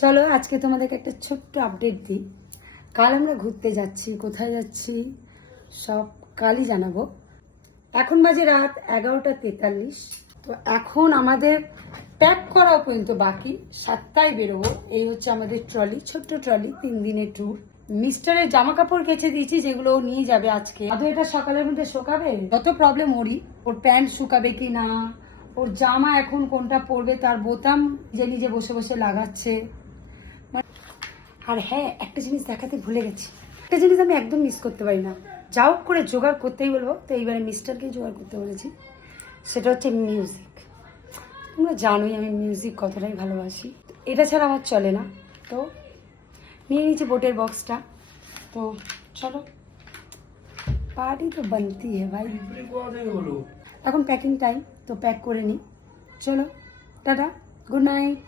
চলো আজকে তোমাদেরকে একটা ছোট্ট আপডেট দিই। কাল আমরা ঘুরতে যাচ্ছি, কোথায় যাচ্ছি সব কালই জানাবো। এখন বাজে রাত 11:43। তো এখন আমাদের প্যাক করা পর্যন্ত বাকি, 7টায় বেরোবো। এই হচ্ছে আমাদের ট্রলি, ছোট্ট ট্রলি, 3 দিনের ট্যুর। মিস্টারের জামা কাপড় কেচে দিয়েছি, যেগুলো ও নিয়ে যাবে আজকে। আদৌ এটা সকালের মধ্যে শুকাবে? যত প্রবলেম ওরই, ওর প্যান্ট শুকাবে কি না, ওর জামা এখন কোনটা পরবে, তার বোতাম নিজে নিজে বসে বসে লাগাচ্ছে। আর হ্যাঁ, একটা জিনিস দেখাতে ভুলে গেছি, একটা জিনিস আমি একদম মিস করতে পারি না, যা হোক করে জোগাড় করতেই বলবো। তো এইবারে মিস্টারকে জোগাড় করতে বলেছি, সেটা হচ্ছে মিউজিক। তোমরা জানোই আমি মিউজিক কতটাই ভালোবাসি, এটা ছাড়া আমার চলে না। তো নিয়ে নিয়েছি বোটের বক্সটা। তো চলো, পার্টি তো বানতি হে ভাই। এখন প্যাকিং টাইম, তো প্যাক করে নিই। চলো টাটা, গুড নাইট।